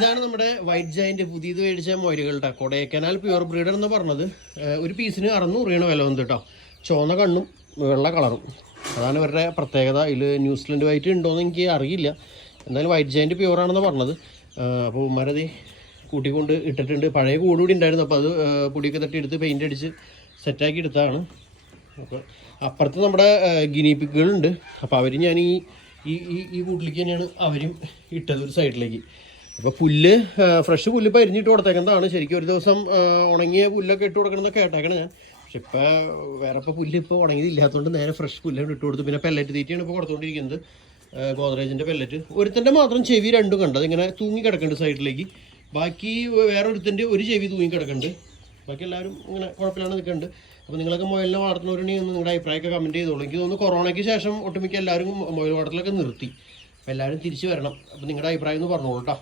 ഇതാണ് നമ്മുടെ white giant പുതിയത് മേടിച്ച മൊയിലുകളുടെ കൊടൈക്കനാൽ പ്യുവർ ബ്രീഡർ എന്ന് പറഞ്ഞത്. ഒരു പീസിന് 600 രൂപയാണ് വില വന്നത് കേട്ടോ. ചുവന്ന കണ്ണും വെള്ള കളറും, അതാണ് ഇവരുടെ പ്രത്യേകത. ഇതിൽ ന്യൂസിലൻഡ് വൈറ്റ് ഉണ്ടോയെന്ന് എനിക്ക് അറിയില്ല. എന്തായാലും വൈറ്റ് ജയന്റ് പ്യുവർ ആണെന്ന് പറഞ്ഞത്. അപ്പോൾ ഉമ്മാരത് കൂട്ടിക്കൊണ്ട് ഇട്ടിട്ടുണ്ട്. പഴയ കൂടുകൂടി ഉണ്ടായിരുന്നു, അപ്പോൾ അത് പൊടിയൊക്കെ തട്ടി എടുത്ത് പെയിൻ്റ് അടിച്ച് സെറ്റാക്കി എടുത്തതാണ്. അപ്പോൾ അപ്പുറത്ത് നമ്മുടെ ഗിനിപ്പിക്കുകളുണ്ട്. അപ്പോൾ അവർ ഞാൻ ഈ കൂട്ടിലേക്ക് തന്നെയാണ് അവരും ഇട്ടത്, ഒരു സൈഡിലേക്ക്. അപ്പോൾ പുല്ല് ഫ്രഷ് പുല്ല് ഇപ്പോൾ അരിഞ്ഞിട്ട് കൊടുത്തേക്കുന്നതാണ്. ശരിക്കും ഒരു ദിവസം ഉണങ്ങിയ പുല്ലൊക്കെ ഇട്ട് കൊടുക്കണമെന്നൊക്കെ കേട്ടേക്കണം ഞാൻ. പക്ഷെ ഇപ്പോൾ വേറെ ഇപ്പോൾ പുല്ല് ഇപ്പോൾ ഉണങ്ങിയതില്ലാത്തതുകൊണ്ട് നേരെ ഫ്രഷ് പുല്ലാണ് ഇട്ട് കൊടുത്തു. പിന്നെ പെല്ലറ്റ് തീറ്റയാണ് ഇപ്പോൾ കൊടുത്തുകൊണ്ടിരിക്കുന്നത്, ഗോദ്രേജിൻ്റെ പെല്ലറ്റ്. ഒരുത്തൻ്റെ മാത്രം ചെവി രണ്ടും കണ്ടത് ഇങ്ങനെ തൂങ്ങി കിടക്കുന്നുണ്ട് സൈഡിലേക്ക്. ബാക്കി വേറെ ഒരുത്തൻ്റെ ഒരു ചെവി തൂങ്ങി കിടക്കുന്നുണ്ട്. ബാക്കി എല്ലാവരും ഇങ്ങനെ കുഴപ്പമില്ലാണ്ട് നിൽക്കുന്നുണ്ട്. അപ്പോൾ നിങ്ങളൊക്കെ മുയലിനെ വളർത്തുന്നവരുണ്ടെങ്കിൽ ഒന്ന് നിങ്ങളുടെ അഭിപ്രായമൊക്കെ കമൻറ്റ് ചെയ്തോളൂ. എനിക്ക് തോന്നുന്നു കൊറോണയ്ക്ക് ശേഷം ഒട്ടുമിക്ക എല്ലാവരും മുയൽ വളർത്തലൊക്കെ നിർത്തി. അപ്പോൾ എല്ലാവരും തിരിച്ചു വരണം. അപ്പോൾ നിങ്ങളുടെ അഭിപ്രായം ഒന്ന് പറഞ്ഞോളൂ കേട്ടോ.